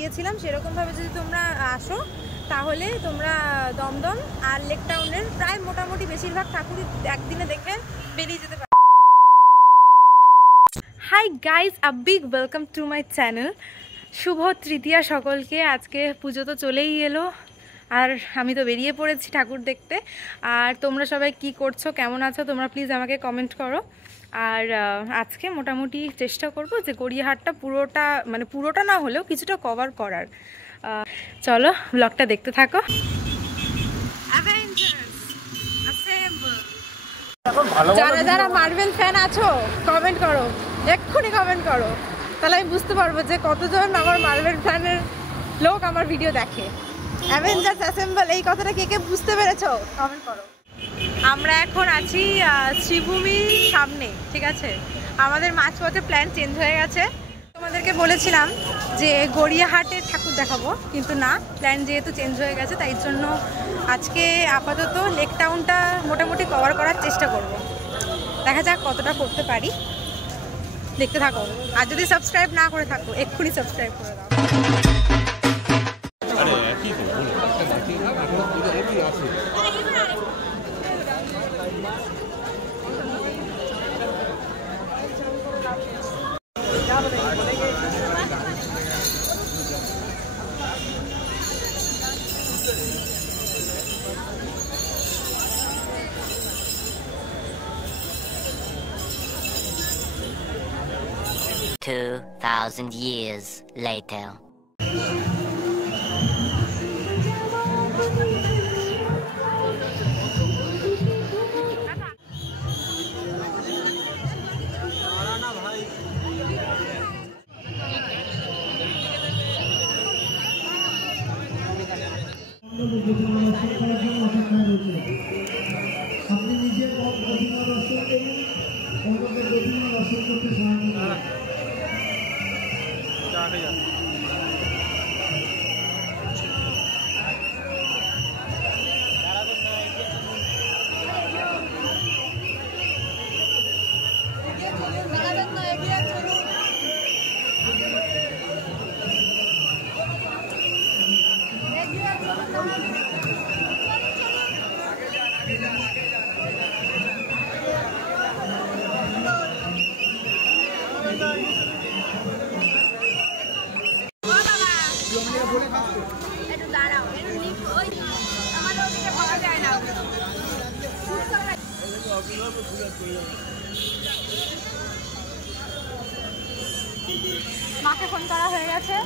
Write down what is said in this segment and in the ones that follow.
গিয়েছিলাম সেরকমভাবে যদি তোমরা আসো তাহলে তোমরা দমদম আর লেক টাউনের প্রায় মোটামুটি বেশিরভাগ ঠাকুরই একদিনে দেখে বেরিয়ে যেতে পারো। Hi guys, a big welcome to my channel. শুভ তৃতীয়া সকলকে। আজকে পুজো তো চলেই এলো আর আমি তো বেরিয়ে পড়েছি ঠাকুর দেখতে। আর তোমরা সবাই কি করছো, কেমন আছো তোমরা প্লিজ আমাকে কমেন্ট করো। আর আজকে মোটামুটি চেষ্টা করব যে গড়িয়াহাটটা পুরোটা না হলেও কিছুটা কভার করার। চলো ব্লগটা দেখতে থাকো। যারা যারা মার্ভেল ফ্যান আছো কমেন্ট করো, এক্ষুনি কমেন্ট করো, তাহলে আমি বুঝতে পারবো যে কতজন আমার মার্ভেল ফ্যানের লোক আমার ভিডিও দেখে। অ্যাভেঞ্জার্স অ্যাসেম্বল এই কথাটা কে কে বুঝতে পেরেছো কমেন্ট করো। আমরা এখন আছি শ্রীভূমির সামনে, ঠিক আছে? আমাদের মাঝপথে প্ল্যান চেঞ্জ হয়ে গেছে। তোমাদেরকে বলেছিলাম যে গড়িয়াহাটের ঠাকুর দেখাবো, কিন্তু না, প্ল্যান যেহেতু চেঞ্জ হয়ে গেছে তাই জন্য আজকে আপাতত লেক টাউনটা মোটামুটি কভার করার চেষ্টা করব। দেখা যাক কতটা করতে পারি, দেখতে থাকো। আর যদি সাবস্ক্রাইব না করে থাকো এক্ষুনি সাবস্ক্রাইব করে দাও। 2,000 years later. আপনি নিজে বিভিন্ন দর্শন করুন, অন্যকে বিভিন্ন দর্শন করতে সাহায্য করুন। মাকে ফোন করা হয়ে গেছে,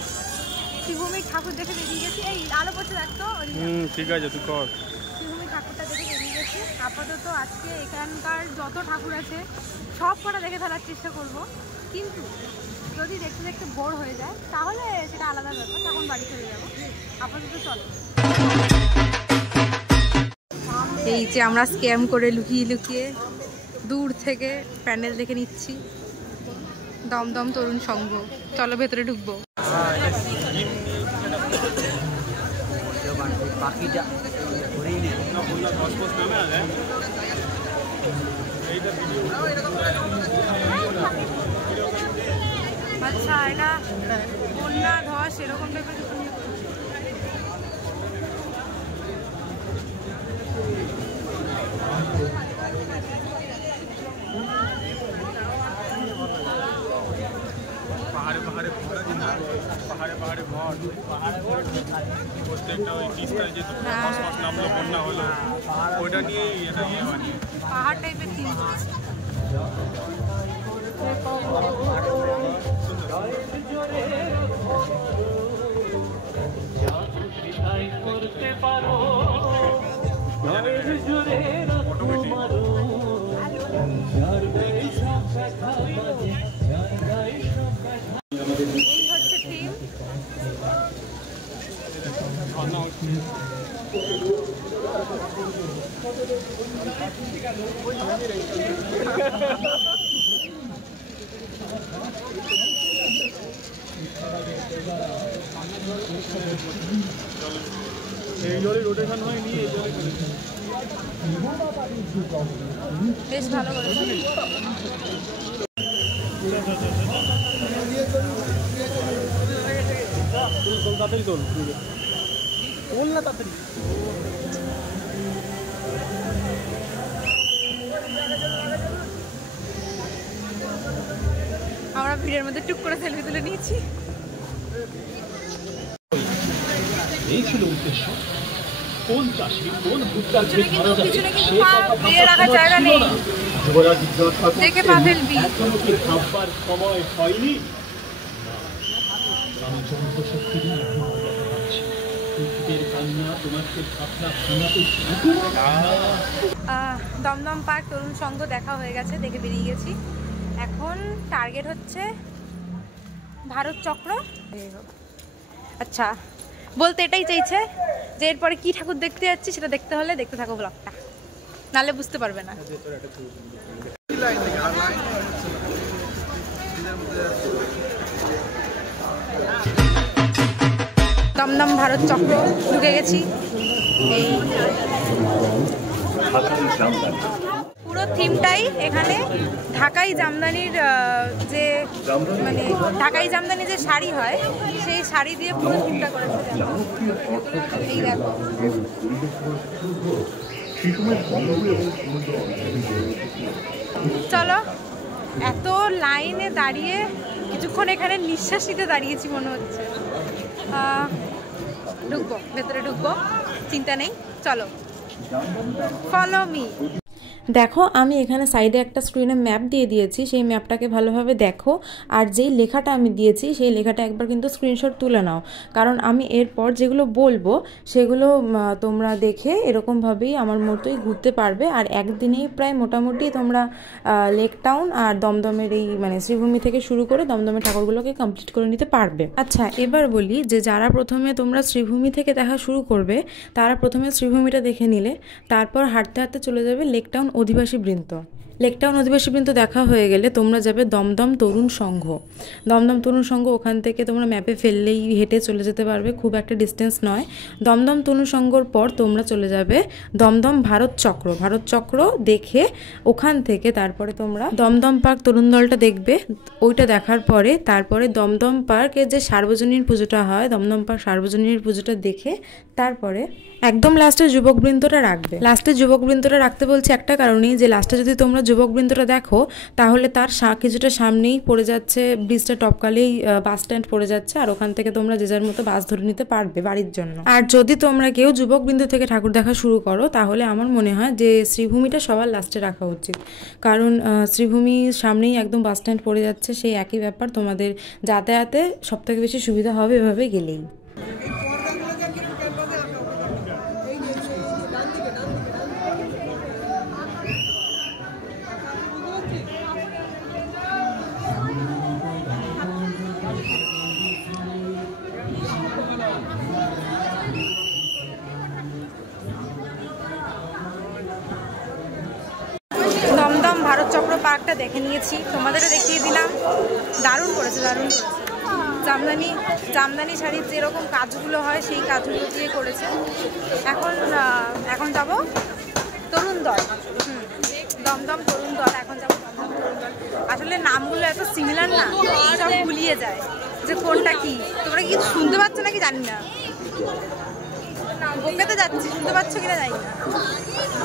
শ্রীভূমির ঠাকুর দেখে বেরিয়ে গেছি। এই আলো পড়ছে দেখতো, ঠিক আছে তুই কর। শ্রীভূমির ঠাকুরটা দেখে বেরিয়ে গেছি। আপাতত আজকে এখানকার যত ঠাকুর আছে সব কটা দেখে ফেলার চেষ্টা করব, কিন্তু যদি দেখতে দেখতে বোর হয়ে যায় তাহলে সেটা আলাদা ব্যাপার, তখন বাড়ি চলে যাবো। আপাতত চলো। এই যে আমরা স্ক্যাম করে লুকিয়ে লুকিয়ে দূর থেকে প্যান্ডেল দেখে নিচ্ছি। দমদম তরুণ সংঘ। চলো ভেতরে ঢুকবো। আচ্ছা, এটা বন্যা ধস এরকম টাইপের কিছু। প্রত্যেকটা ওই তিস্তায় যে নামলো বন্যা হলো ওইটা নিয়ে পাহাড় টাইপের থিম করেছে। এই হচ্ছে থিম। এই জলে রোটেশন হয় নিয়ে এই জলে বেশ ভালো করেছে। আমরা ভিড়ের মধ্যে টুক করে সেলফি তুলে নিয়েছি। এই ছিল উদ্দেশ্য। কোন চাষি কোন ভুট্টার ক্ষেত মারা যাবে পিছনে কিন্তু সে পা কথা দিয়ে রাখার ভাববার জায়গা ছিল নেই। না। যুবরাজ জিজ্ঞাসা দেখে করতেন, পা ফেলবি। এখনো কি ভাববার সময় হয়নি? আমি যন্ত্র শক্তি দিয়ে এখন কথা পাচ্ছি। পৃথিবীর কান্না তোমাকে ভাবনা ভাঙাতে শুরু না। দমদম পার্ক তরুণ সংঘ দেখা হয়ে গেছে, দেখে বেরিয়ে গেছি। এখন টার্গেট হচ্ছে ভারত চক্র। আচ্ছা, বলতে এটাই চাইছে যে এরপরে কি ঠাকুর দেখতে যাচ্ছি সেটা দেখতে হলে দেখতে থাকো ব্লগটা, নাহলে বুঝতে পারবে না। দমদম ভারত চক্র ঢুকে গেছি। এই পুরো থিমটাই এখানে ঢাকাই জামদানির যে মানে ঢাকাই জামদানি যে শাড়ি হয় সেই শাড়ি দিয়ে পুরো থিমটা করেছে। এই দেখো, চলো এত লাইনে দাঁড়িয়ে কিছুক্ষণ এখানে নিঃশ্বাস নিতে দাঁড়িয়েছি মনে হচ্ছে। ঢুকবো, ভেতরে ঢুকবো, চিন্তা নেই, চলো ফলো মি। দেখো আমি এখানে সাইডে একটা স্ক্রিনে ম্যাপ দিয়ে দিয়েছি, সেই ম্যাপটাকে ভালোভাবে দেখো। আর যেই লেখাটা আমি দিয়েছি সেই লেখাটা একবার কিন্তু স্ক্রিনশট তুলে নাও, কারণ আমি এরপর যেগুলো বলবো সেগুলো তোমরা দেখে এরকমভাবেই আমার মতোই ঘুরতে পারবে। আর একদিনেই প্রায় মোটামুটি তোমরা লেক টাউন আর দমদমের এই মানে শ্রীভূমি থেকে শুরু করে দমদমের ঠাকুরগুলোকে কমপ্লিট করে নিতে পারবে। আচ্ছা, এবার বলি যে যারা প্রথমে তোমরা শ্রীভূমি থেকে দেখা শুরু করবে তারা প্রথমে শ্রীভূমিটা দেখে নিলে, তারপর হাঁটতে হাঁটতে চলে যাবে লেক টাউন অধিবাসী বৃন্দ। লেকটাউন অধিবাসী বৃন্দ দেখা হয়ে গেলে তোমরা যাবে দমদম তরুণ সংঘ। দমদম তরুণ সংঘ ওখান থেকে তোমরা ম্যাপে ফেললেই হেঁটে চলে যেতে পারবে, খুব একটা ডিস্টেন্স নয়। দমদম তরুণ সংঘর পর তোমরা চলে যাবে দমদম ভারত চক্র। ভারত চক্র দেখে ওখান থেকে তারপরে তোমরা দমদম পার্ক তরুণ দলটা দেখবে। ওইটা দেখার পরে তারপরে দমদম পার্কে যে সার্বজনীন পুজোটা হয়, দমদম পার্ক সার্বজনীন পুজোটা দেখে তারপরে একদম লাস্টে যুবকবৃন্দটা রাখবে। লাস্টে যুবকবৃন্দটা রাখতে বলছি একটা কারণেই, যে লাস্টে যদি তোমরা যুবকবৃন্দটা দেখো তাহলে তার কিছুটা সামনেই পড়ে যাচ্ছে ব্রিজটা টপকালেই বাস স্ট্যান্ড পড়ে যাচ্ছে, আর ওখান থেকে তোমরা যে যার মতো বাস ধরে নিতে পারবে বাড়ির জন্য। আর যদি তোমরা কেউ যুবকবৃন্দ থেকে ঠাকুর দেখা শুরু করো তাহলে আমার মনে হয় যে শ্রীভূমিটা সবার লাস্টে রাখা উচিত, কারণ শ্রীভূমির সামনেই একদম বাস স্ট্যান্ড পড়ে যাচ্ছে, সেই একই ব্যাপার, তোমাদের যাতায়াতে সবথেকে বেশি সুবিধা হবে এভাবে গেলেই। দমদম ভারত চক্র পার্কটা দেখে নিয়েছি, তোমাদেরও দেখিয়ে দিলাম। দারুণ করেছে, দারুণ করেছে। জামদানি শাড়ির যেরকম কাজগুলো হয় সেই কাজগুলো দিয়ে করেছে। এখন যাব তরুণ দল। দমদম তরুণ দল, এখন যাবো দমদম তরুণ দল। আসলে নামগুলো এত সিমিলার না, সব ভুলিয়ে যায় যে কোনটা কি। তোমরা কি শুনতে পাচ্ছ নাকি জানি না, বকে তো যাচ্ছি, শুনতে পাচ্ছ কিনা জানি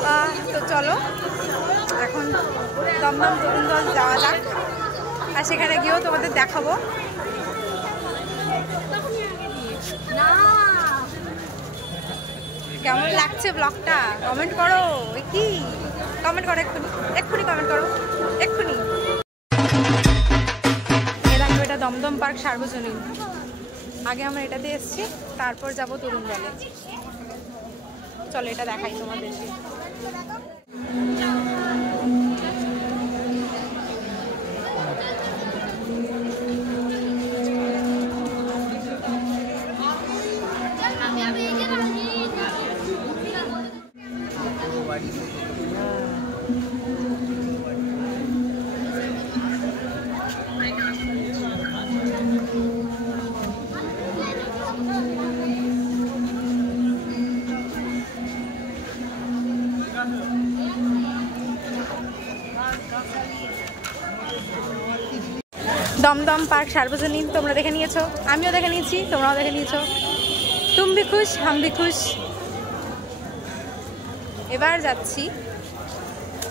না। তো চলো এখন দমদম তরুণ দল যাওয়া যাক, আর সেখানে গিয়েও তোমাদের দেখাবো। কেমন লাগছে ব্লগটা কমেন্ট করো। কি কমেন্ট করো, এক্ষুনি কমেন্ট করো, এক্ষুনি। দেখো এটা দমদম পার্ক সার্বজনীন। আগে আমরা এটাতে এসেছি, তারপর যাব তরুণ দলে। চলো এটা দেখাই তোমাদেরকে। দমদম পার্ক সার্বজনীন তোমরা দেখে নিয়েছো, আমিও দেখে নিয়েছি, তোমরাও দেখে নিয়েছো। তুম ভি খুশ হাম ভি খুশ। এবার যাচ্ছি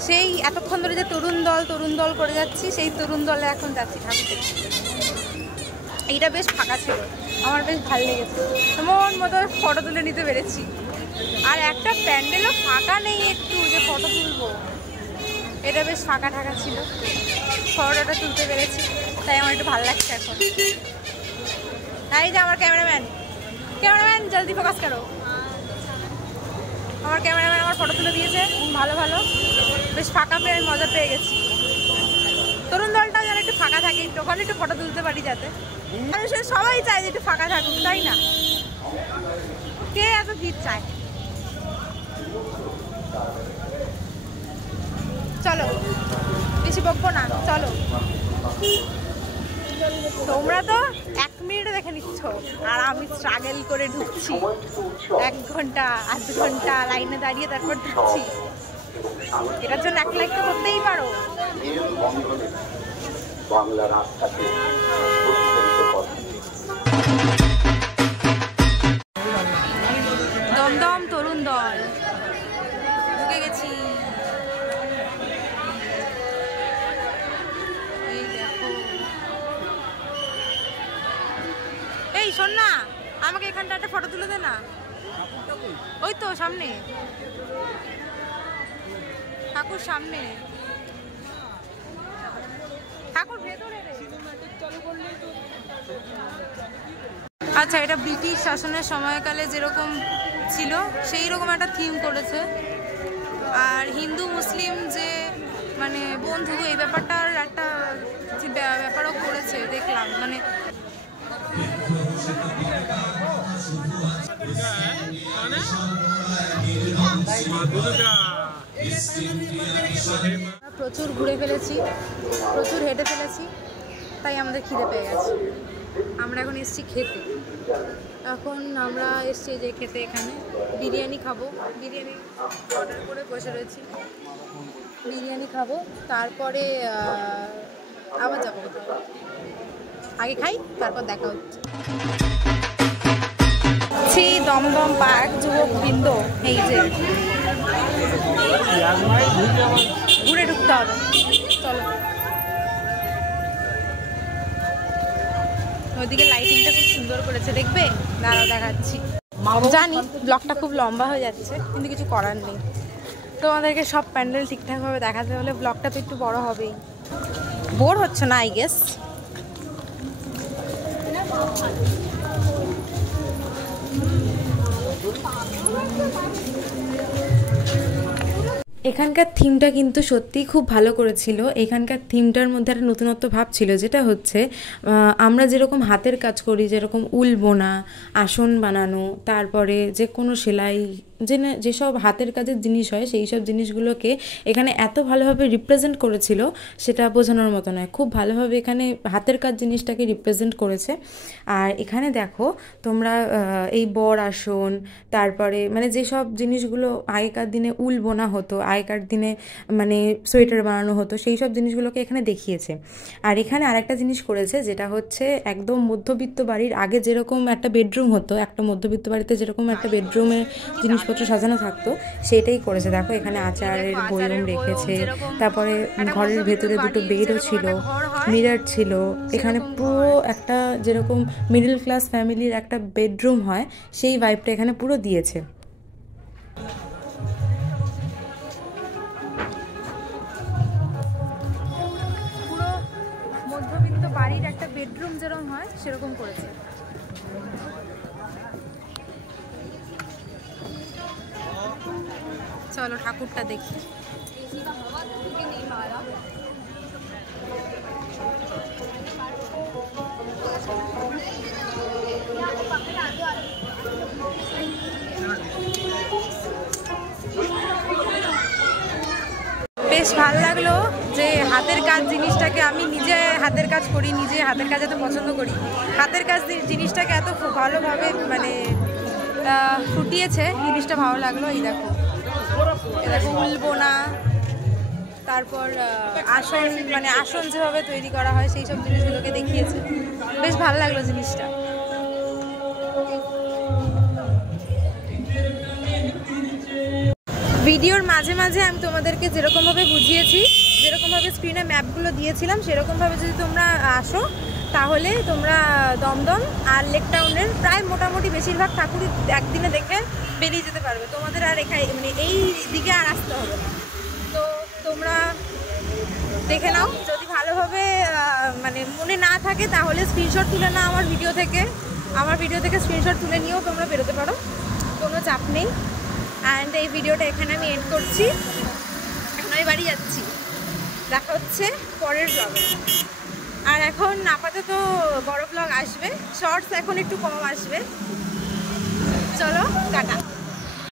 সেই এতক্ষণ ধরে যে তরুণ দল করে যাচ্ছি, সেই তরুণ দলে এখন যাচ্ছি ঠাকুর দেখতে। এইটা বেশ ফাঁকা ছিল, আমার বেশ ভালো লেগেছে, মন মতো ফটো তুলে নিতে পেরেছি। আর একটা প্যান্ডেলও ফাঁকা নেই একটু যে ফটো তুলবো, এটা বেশ ফাঁকা ঠাকা ছিল, ফটোটা তুলতে পেরেছি, তাই আমার একটু ভালো লাগছে এখন। এই যে আমার ক্যামেরাম্যান জলদি ফোকাস করো। আমার ক্যামেরাম্যান আমার ফটো তুলে দিয়েছে ভালো ভালো, বেশ ফাঁকা পেয়ে আমি মজা পেয়ে গেছি। তরুণ দলটাও যেন একটু ফাঁকা থাকে, ওখানে একটু ফটো তুলতে পারি যাতে। মানুষের সবাই চায় যে একটু ফাঁকা থাকুক, তাই না? কে এত ভিড় চায়? চলো বেশি বকবো না, চলো। তোমরা তো 1 মিনিটে দেখে নিচ্ছ, আর আমি স্ট্রাগল করে ঢুকছি 1 ঘন্টা 8 ঘন্টা লাইনে দাঁড়িয়ে তারপর ঢুকছি। এটার জন্য 1 লাইক তো করতেই পারো। দমদম তরুণ দল ঢুকে গেছি। এই দেখো, এই শোন না, আমাকে এখানটা একটা ফটো তুলে দে না। ওই তো সামনে ঠাকুর, সামনে ঠাকুর ভেতরে। আচ্ছা, এটা ব্রিটিশ শাসনের সময়কালে যেরকম ছিল সেই রকম একটা থিম করেছে। আর হিন্দু মুসলিম যে মানে বন্ধু, এই ব্যাপারটার একটা ব্যাপারও করেছে দেখলাম। মানে প্রচুর ঘুরে ফেলেছি, প্রচুর হেঁটে ফেলেছি, তাই আমাদের খিদে পেয়ে গেছে। আমরা এখন এসছি খেতে। এখন আমরা এসছি যে খেতে, এখানে বিরিয়ানি খাবো। বিরিয়ানি অর্ডার করে বসে রয়েছি, বিরিয়ানি খাবো, তারপরে আবার যাবো কোথাও। আগে খাই, তারপর দেখা হচ্ছে। দমদম পার্ক যুবকবৃন্দ, এই যে ঘুরে ঢুকতে হবে, চলো। ওইদিকে লাইটিংটা খুব সুন্দর করেছে, দেখবে? দাঁড়াও দেখাচ্ছি। জানি ব্লগটা খুব লম্বা হয়ে যাচ্ছে, কিন্তু কিছু করার নেই। তোমাদেরকে সব প্যান্ডেল ঠিকঠাকভাবে দেখাতে হলে ব্লগটা তো একটু বড় হবেই। বোর হচ্ছে না আই গেস? এখানকার থিমটা কিন্তু সত্যিই খুব ভালো করেছিল। এখানকার থিমটার মধ্যে একটা নতুনত্ব ভাব ছিল, যেটা হচ্ছে আমরা যেরকম হাতের কাজ করি, যেরকম উল বোনা, আসন বানানো, তারপরে যে কোনো সেলাই, যেসব হাতের কাজের জিনিস হয় সেই সব জিনিসগুলোকে এখানে এত ভালোভাবে রিপ্রেজেন্ট করেছিল, সেটা বোঝানোর মতো নয়। খুব ভালোভাবে এখানে হাতের কাজ জিনিসটাকে রিপ্রেজেন্ট করেছে। আর এখানে দেখো তোমরা এই বর আসন, তারপরে মানে যেসব জিনিসগুলো আগেকার দিনে উল বোনা হতো, আগেকার দিনে মানে সোয়েটার বানানো হতো, সেই সব জিনিসগুলোকে এখানে দেখিয়েছে। আর এখানে আরেকটা জিনিস করেছে, যেটা হচ্ছে একদম মধ্যবিত্ত বাড়ির আগে যেরকম একটা বেডরুম হতো, একটা মধ্যবিত্ত বাড়িতে যেরকম একটা বেডরুমে জিনিসপত্র সাজানো থাকতো, সেটাই করেছে। দেখো এখানে আচারের বয়ম রেখেছে, তারপরে ঘরের ভেতরে দুটো বেডও ছিল, মিরর ছিল। এখানে পুরো একটা যেরকম মিডল ক্লাস ফ্যামিলির একটা বেডরুম হয়, সেই ভাইবটা এখানে পুরো দিয়েছে। পুরো মধ্যবিত্ত বাড়ির একটা বেডরুম যেরকম হয় সেরকম করেছে। চলো ঠাকুরটা দেখি। বেশ ভালো লাগলো যে হাতের কাজ জিনিসটাকে, আমি নিজে হাতের কাজ করি, নিজে হাতের কাজ এত পছন্দ করি, হাতের কাজ জিনিসটাকে এত ভালোভাবে মানে ফুটিয়েছে, জিনিসটা ভালো লাগলো। এই দেখো, উল বোনা, তারপর আসন মানে আসন যেভাবে তৈরি করা হয় সেই সব জিনিসগুলোকে দেখিয়েছে। বেশ ভালো লাগলো জিনিসটা। ভিডিওর মাঝে মাঝে আমি তোমাদেরকে যেরকমভাবে বুঝিয়েছি, যেরকমভাবে স্ক্রিনে ম্যাপগুলো দিয়েছিলাম, সেরকমভাবে যদি তোমরা আসো তাহলে তোমরা দমদম আর লেক টাউনের প্রায় মোটামুটি বেশিরভাগ ঠাকুরই একদিনে দেখে বেরিয়ে যেতে পারবে। তোমাদের আর এখানে মানে এই দিকে আর আসতে হবে না। তো তোমরা দেখে নাও, যদি ভালোভাবে মানে মনে না থাকে তাহলে স্ক্রিনশট তুলে নাও আমার ভিডিও থেকে স্ক্রিনশট তুলে নিয়েও তোমরা বেরোতে পারো, কোনো চাপ নেই। অ্যান্ড এই ভিডিওটা এখানে আমি এন্ড করছি। এখন আমি বাড়ি যাচ্ছি, দেখা হচ্ছে পরের ব্লগে। আর এখন আপাতত বড় ব্লগ আসবে, শর্টস এখন একটু কম আসবে। চলো টাটা।